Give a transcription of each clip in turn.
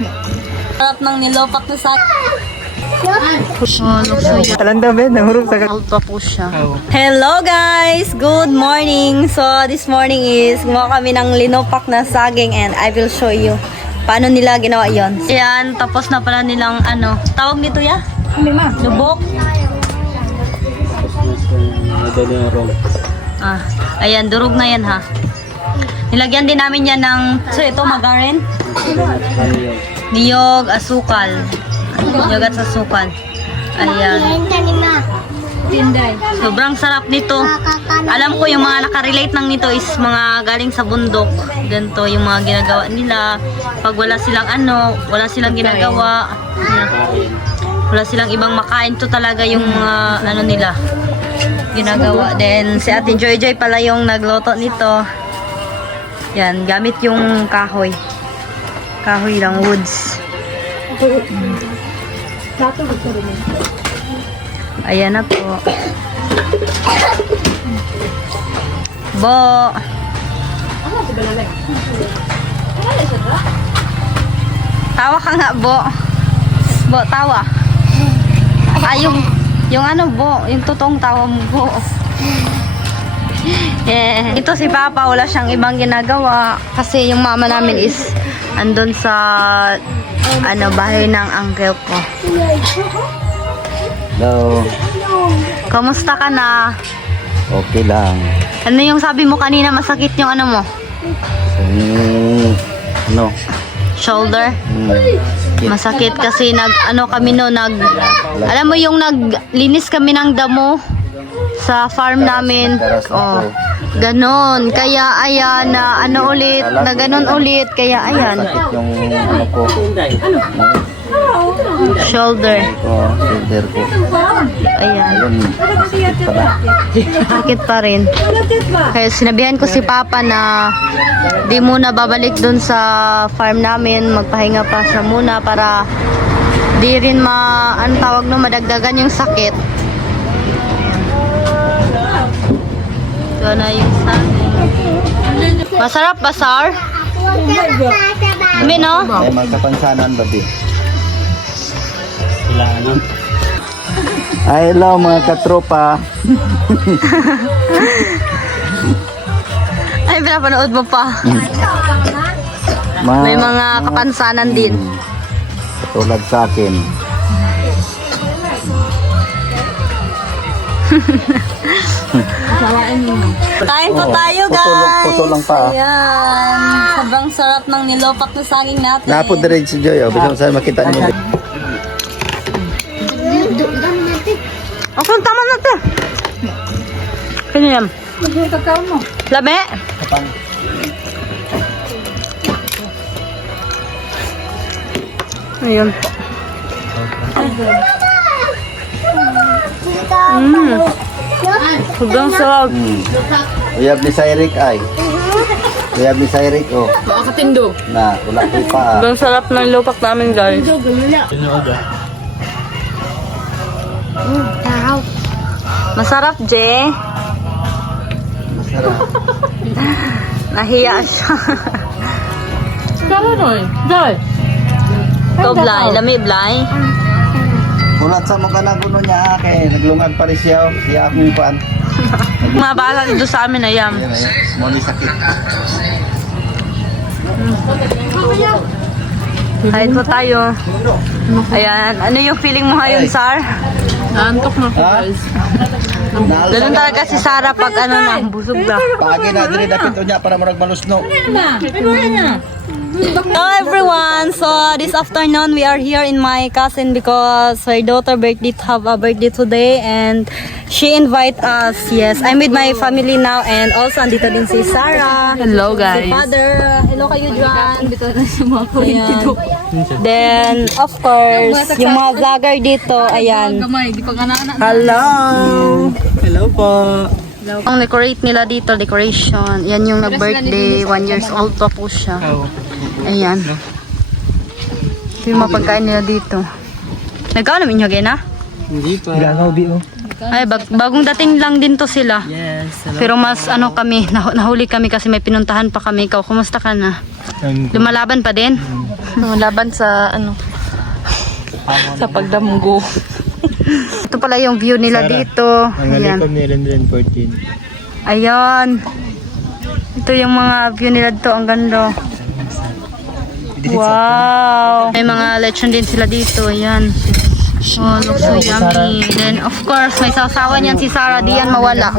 Sarap ng nilopak na sa... Talanda ba? Nahurog sa Alta po siya. Hello guys! Good morning! So this morning is gumawa kami ng linopak na saging and I will show you paano nila ginawa yon. Ayan, tapos na pala nilang ano, tawag nito ya? Lubok? Ayan, durog na yan ha. Nilagyan din namin yan ng, so ito margarine? Niyog, asukal. Niyog at asukal. Ayan. Sobrang sarap nito. Alam ko yung mga nakarelate ng nito is mga galing sa bundok. Ganito yung mga ginagawa nila. Pag wala silang ano, wala silang ginagawa. Wala silang ibang makain. Ito talaga yung mga ano nila ginagawa. Then si Ate Joy Joy pala yung nagluto nito. Yan, gamit yung kahoy. Kahoy lang, woods. Ayan na po. Bo. Tawa ka nga, Bo. Bo, tawa. Yung ano, Bo. Yung totoong tawa mo, Bo. Yeah. Ito si Papa, wala siyang ibang ginagawa. Kasi yung mama namin is andun sa ano, bahay ng uncle ko. Hello. Kamusta ka na? Okay lang. Ano yung sabi mo kanina, masakit yung ano mo? Ano? Shoulder? Masakit kasi ano kami no, alam mo yung naglinis kami ng damo sa farm namin. Oh, ganon. Kaya ayan na ano ulit, na ganon ulit. Kaya ayan. Yung ano ko. Shoulder. Shoulder ko. Ayan. Ayun. Sakit pala. Sakit pa rin. Kaya sinabihan ko si Papa na di muna babalik dun sa farm namin. Magpahinga pa sa muna para di rin ano tawag no, madagdagan yung sakit. Ito na yung saging. Masarap ba, Sar? Hindi, no? Ay, magkapansanan, babi. Ay, hello mga katropa. Ay, pinapanood mo pa. May mga kapansanan din. Katulad sa akin. Kain po tayo, guys. Puto lang pa. Ayan. Sobrang sarap ng nilopak na saging natin. Napo din si Joy. Bisa saan makita niyo. Ako, tama na ito. Kanya yan. Lame? Ayun po. Sobrang sarap. Uyab ni Cyril ay. Uyab ni Cyril oh. Makakatindog. Na, wala ko pa. Sobrang sarap ng nilopak namin, guys. Masarap, Je. Masarap. Nahiya siya. Karoon, Joy. Ito, Blay. Lami, Blay. Mulat sa mukha na guno niya kay naglungag pa rin siya. Siya akong pan. Mabala dito sa amin, ayam. Ayan, ayan. Muli sakit. Kahit po tayo. Ayan. Ano yung feeling mo ngayon, Sar? Naantok na ako, Ha? guys. Ganun talaga si Sarah pag ano na, busog na. Pagi na diri dapit niya para murag malusno. Hello everyone! So this afternoon we are here in my cousin because her daughter birthday have a birthday today and she invite us. Yes, I'm with my family now and also andito din si Sarah. Hello, Si guys. father. Hello kayo dyan. Ayan. Then of course yung mga vlogger dito. Ayan. Gamay, di pa ganana. Hello! Hello po. Ang decorate nila dito, decoration. Yan yung nag-birthday, 1 years old pa po siya. Ayan. Ito yung mga pagkain nila dito. Nagkano namin yung na? Hindi pa. Gagaw bi oh. Ay, bagong dating lang din to sila. Yes. Pero mas ano kami, nahuli kami kasi may pinuntahan pa kami. Ikaw, kumusta ka na? Lumalaban pa din? Laban sa ano sa pagdamgo. Ito pala yung view nila dito. Ayan. ni Rendren 14. Ayan. Ito yung mga view nila dito. Ang ganda. Wow. May mga lechon din sila dito. Ayan. Oh, looks so yummy. Then, of course, may sasawa niyan si Sarah. Di yan mawala.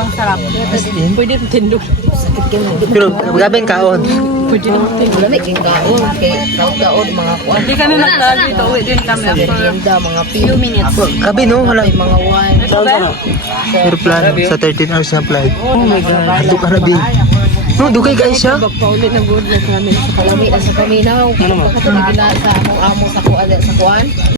Sobrang sarap. Pwede tindog. Pero gabing kaon. Pwede naman tindog. Hindi kami magtagi dito. Uwi din kami after few minutes. Gabi no, wala mga wine. Airplane sa 13 hours na flight. Oh my god. Ando ka na bin. No, dugay guys siya. Paulit na good na namin sa Kalami na sa paminaw. Ano mo? Katulad na sa among amo sa kuan.